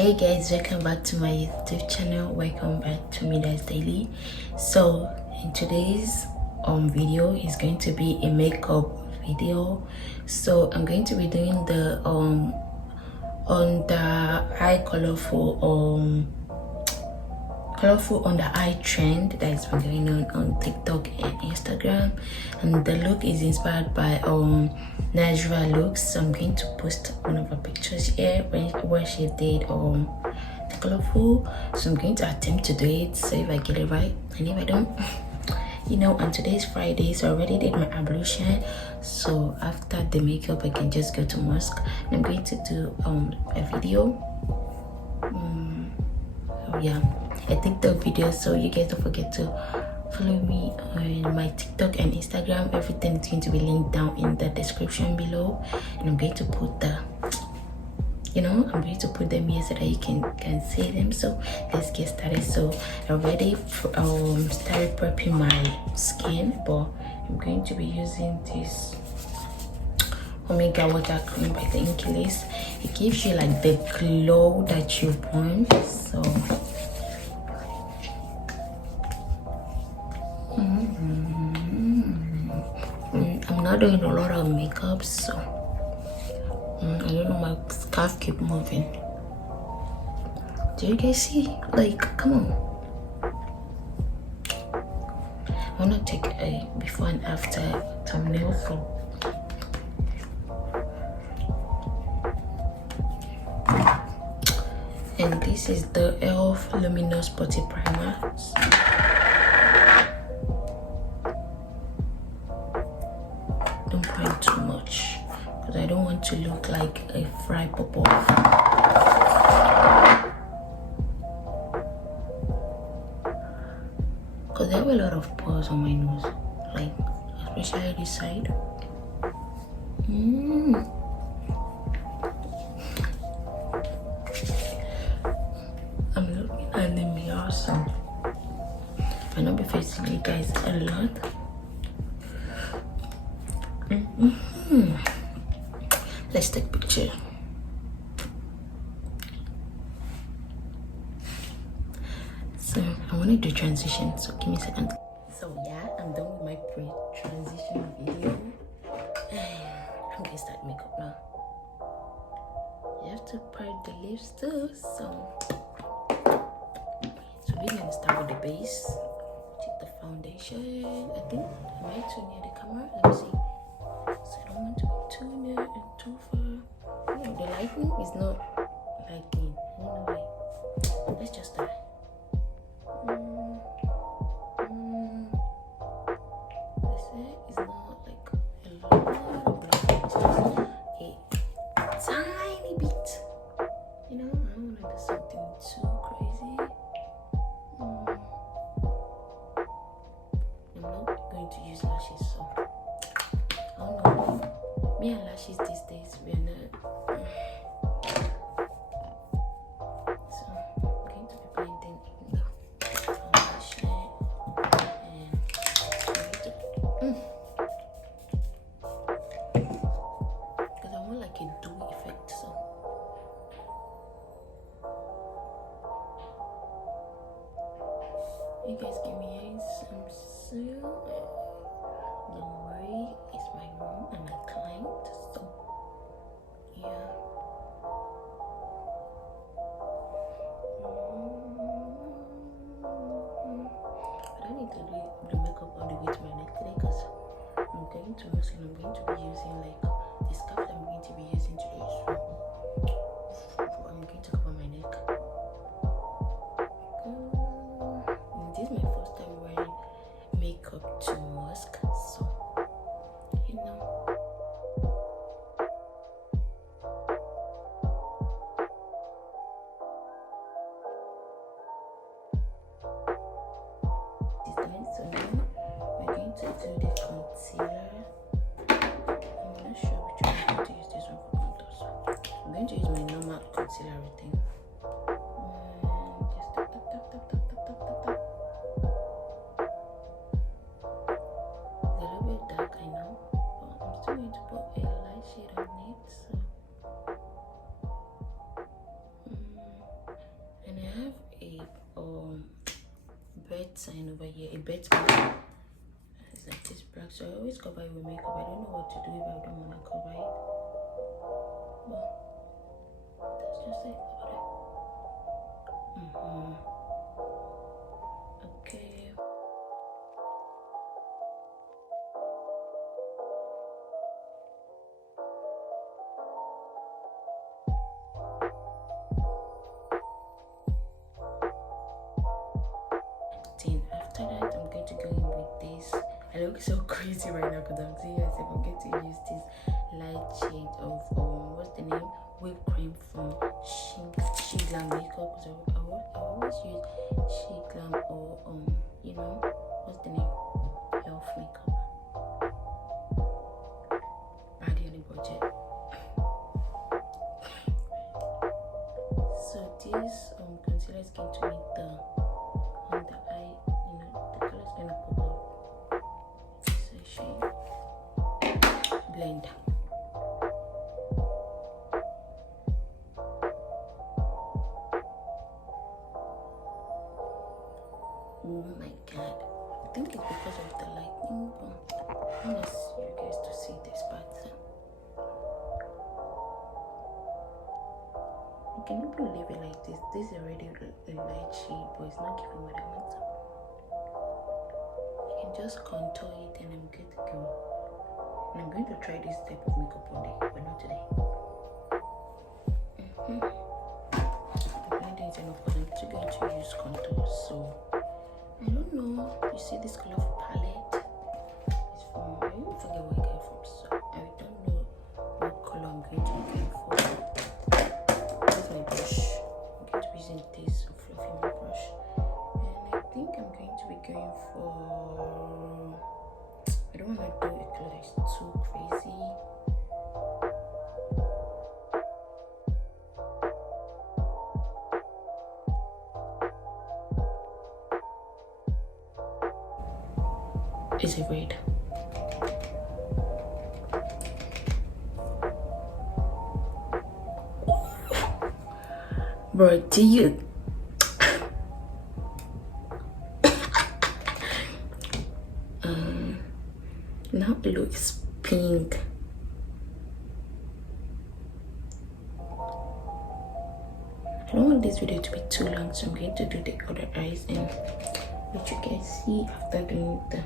Hey guys, welcome back to my YouTube channel. Welcome back to Ameedat's Daily. So in today's video is going to be a makeup video. So I'm going to be doing the on the eye colorful on the eye trend that's been going on TikTok and Instagram, and the look is inspired by natural looks. So I'm going to post one of her pictures here where she did the colorful. So I'm going to attempt to do it, so if I get it right, and if I don't, you know. And today's Friday, so I already did my ablution. So after the makeup I can just go to mosque, and I'm going to do a video, a TikTok video. So you guys don't forget to follow me on my TikTok and Instagram. Everything is going to be linked down in the description below, and I'm going to put them here so that you can see them. So let's get started. So I already started prepping my skin, but I'm going to be using this Omega water cream by the Inkilis. It gives you like the glow that you want. So I'm not doing a lot of makeup, so I don't know, my scarf keep moving. Do you guys see? Like, come on. I want to take a before and after thumbnail for and this is the e.l.f. Luminous Putty Primer. Don't point too much because I don't want to look like a fried pop-off. Because I have a lot of pores on my nose, like especially this side. I'm looking at the mirror, so I know be facing you guys a lot. Let's take a picture. So I want to do transition, so give me a second. So yeah, I'm done with my pre-transition video. I'm gonna start makeup now. You have to part the lips too, so we're gonna start with the base. Take the foundation. I think am I too near the camera? Let me see. So I don't want to be too near and too far. Yeah, the lighting is not lighting. I don't know why. Let's just start. This is not like a lot of light, a tiny bit. You know, I don't want to do something too crazy. I'm not going to use lashes, so I don't know. Me and lashes these days, we are not. So I'm going to be blending in the foundation, and because I want like a dewy effect. So you guys give me some soon. Don't worry, it's my mom and my client, so yeah. I don't need to do the makeup all the way to my neck today because I'm going to mosque and I'm going to be using like the scarf that I'm going to be using today. So I'm going to cover my neck. This is my first time wearing makeup to mosque, so you know. So now we're going to do the concealer. I'm not sure which one I'm going to use. This one for contour, so I'm going to use my normal concealer routine. Just tap, tap, tap, tap, tap, tap, tap, tap, tap. It's a little bit dark, I know, but I'm sign over here, a bet sign. It's like this black, so I always cover it with makeup. I don't know what to do if I don't want to cover it. Well, that's just it about it. Okay. Then after that, I'm going to go in with this. I look so crazy right now because I'm seeing myself. I'm going to use this light shade of what's the name? Whipped cream from She Glam makeup. So I always use She Glam or you know, what's the name? Elf makeup. Hardly on a budget. So this concealer is going to make the under eye, you know, the color is gonna pop out. So shade blend. Oh my god, I think it's because of the lighting, but I want you guys to see this pattern. You can even leave it like this. This is already a light shade, but it's not giving what I want. You can just contour it and I'm good to go. And I'm going to try this type of makeup one day, but not today. The blending is enough because I'm still going to use contour. So I don't know. You see this colorful palette? It's from, I even forget where I got it from. So I don't know what color I'm going to be going for. This is my brush. I'm going to be using this fluffy my brush. And I think I'm going to be going for, I don't want to do a color that's too crazy. Is it red? Bro, do you now it looks pink. I don't want this video to be too long, so I'm going to do the other eyes and what you can see after doing the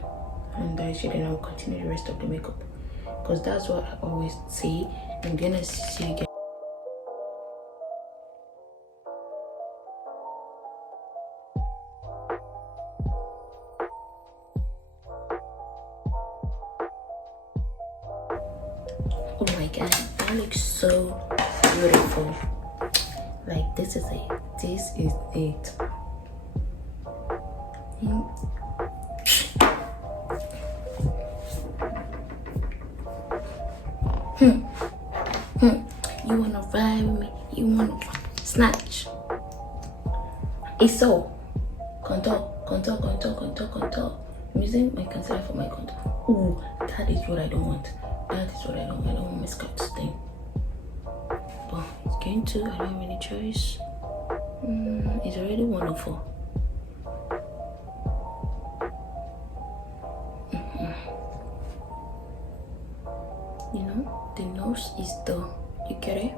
under eye shade, and I'll continue the rest of the makeup because that's what I always say. I'm gonna see you guys. Oh my god, that looks so beautiful. Like this is it. This is it. You wanna vibe with me? You wanna snatch? It's so contour. I'm using my concealer for my contour. Ooh, that is what I don't want. That is what I don't want. I don't want my scalp to stain. But it's going to. I don't have any choice. It's already wonderful. You know, the nose is the. You get it?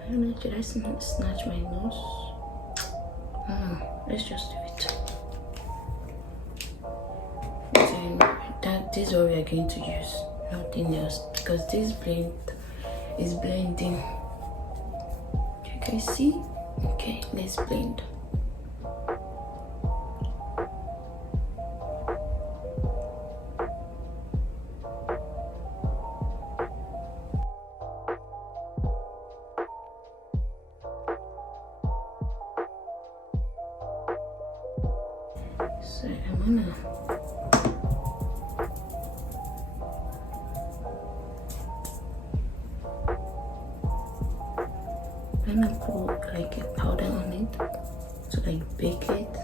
I don't know. Did I snatch my nose? Let's just do it. Then this is what we are going to use. Nothing else, because this blend is blending. You guys see? Okay, let's blend. So I'm gonna put like a powder on it to like bake it.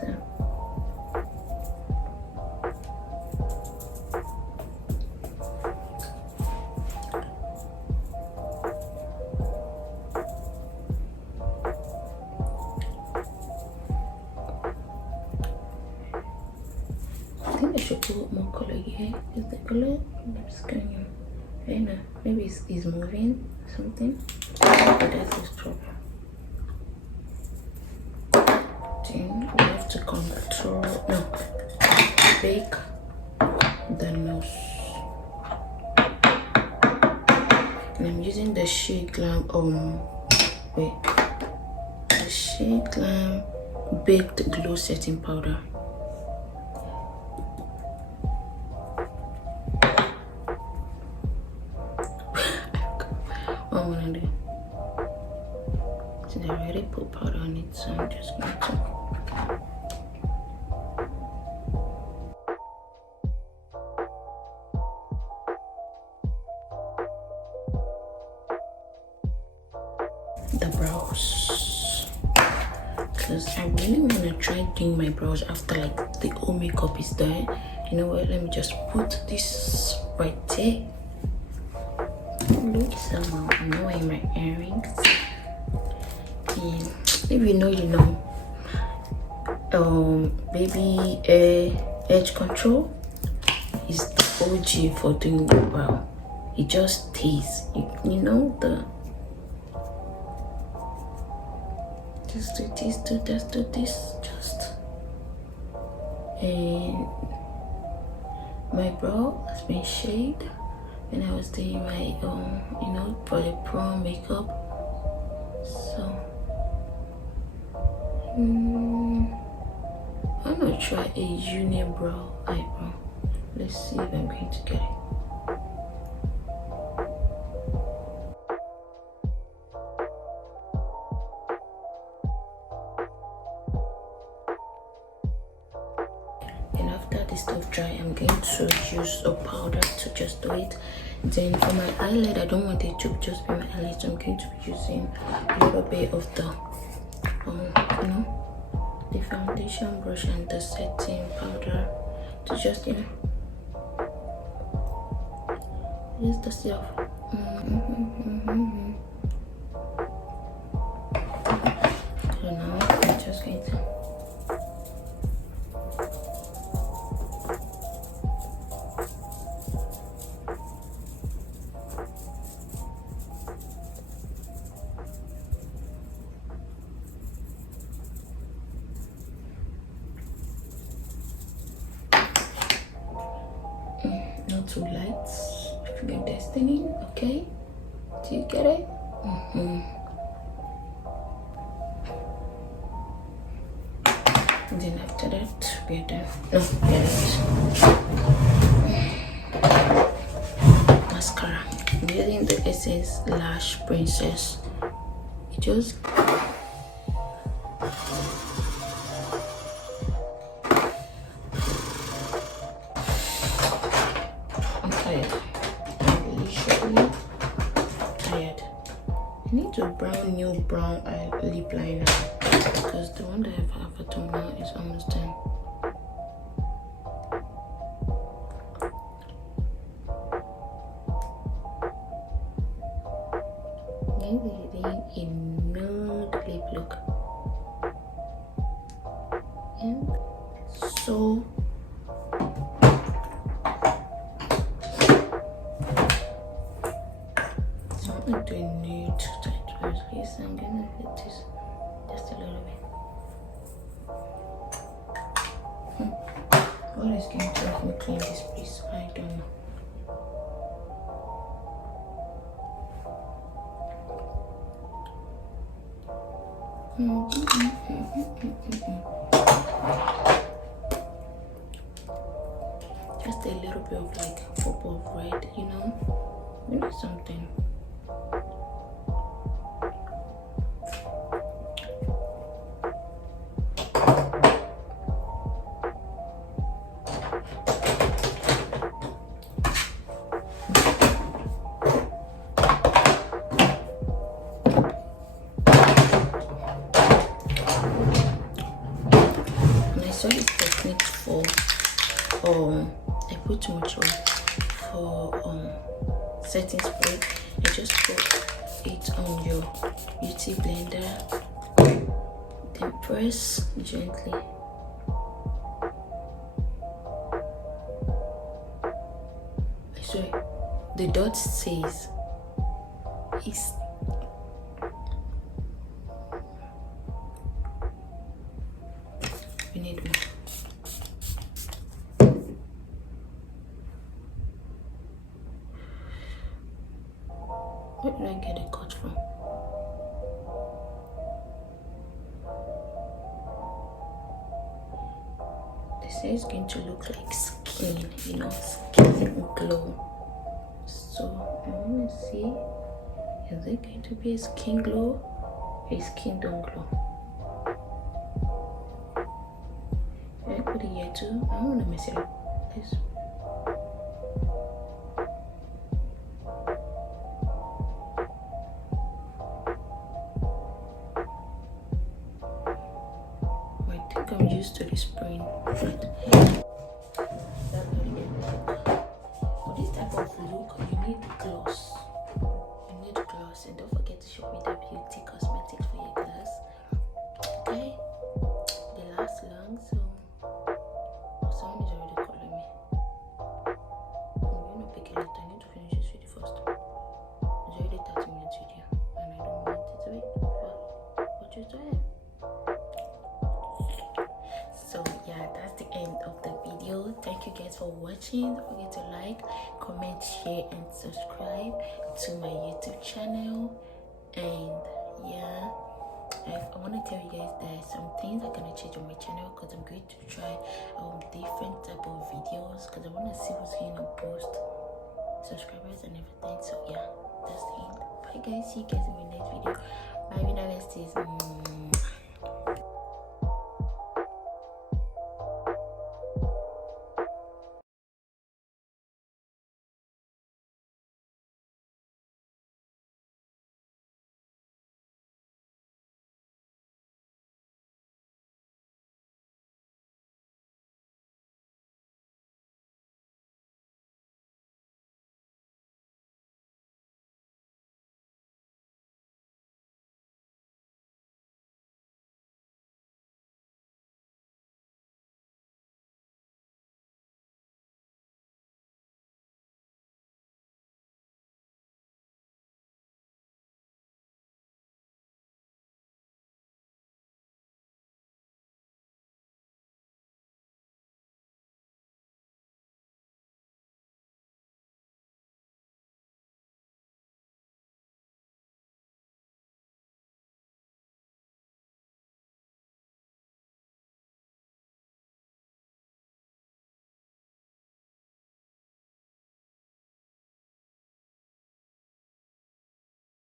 think I should put more color here. Is the color is going? I don't know. Maybe it's moving or something. But that's his problem. Then we have to bake the nose. And I'm using the Shea Glam the Shea Glam baked glow setting powder. What I'm gonna do, so I already put powder on it, so I'm just going to the brows, because I really want to try doing my brows after like the whole makeup is done. You know what, let me just put this right there. Look, so I'm not wearing my earrings, and if you know, baby edge control is the OG for doing the brow. It just stays, you know, the just do this, do this, just. And my brow has been shaved when I was doing my for the prom makeup. So I'm gonna try a unibrow eyebrow. Let's see if I'm going to get it. Stuff dry, I'm going to use a powder to just do it. Then for my eyelid, I don't want it to just be my eyelid, so I'm going to be using a little bit of the the foundation brush and the setting powder to just use the stuff. So now I'm just going to not too light. If you're destiny, okay? Do you get it? And then after that, we're done. No, mascara. I'm using the Essence Lash Princess. It just I need to new brown lip liner, because the one that I have at home now is almost done. Maybe a nude lip look, and so I'm not doing nude tattoos. I'm gonna hit this just a little bit. What is going to help me clean this piece? I don't know. Just a little bit of like purple of red, you know something. So this technique for I put too much oil for setting spray. I just put it on your beauty blender, then press gently. sorry, the dot says is we need more. Where did I get a cut from? They say it's going to look like skin, you know, skin glow. So I want to see, is it going to be a skin glow or a skin don't glow? Should I put it here too? I don't want to mess it up. This. I think I'm used to the spring. For this type of look, you need gloss. You need gloss, and don't forget to shop me that beauty cosmetics for your glass. Okay, they last long, so someone is already calling me. I'm going to pick it later. I need to finish this video first. It's already 30 minutes video, and I don't want it to wait. What you doing? So yeah, that's the end of the video. Thank you guys for watching. Don't forget to like, comment, share, and subscribe to my YouTube channel. And yeah, I want to tell you guys that some things are gonna change on my channel, because I'm going to try different type of videos, because I want to see who's going to post subscribers and everything. So yeah, that's the end. Bye guys, see you guys in my next video. My video is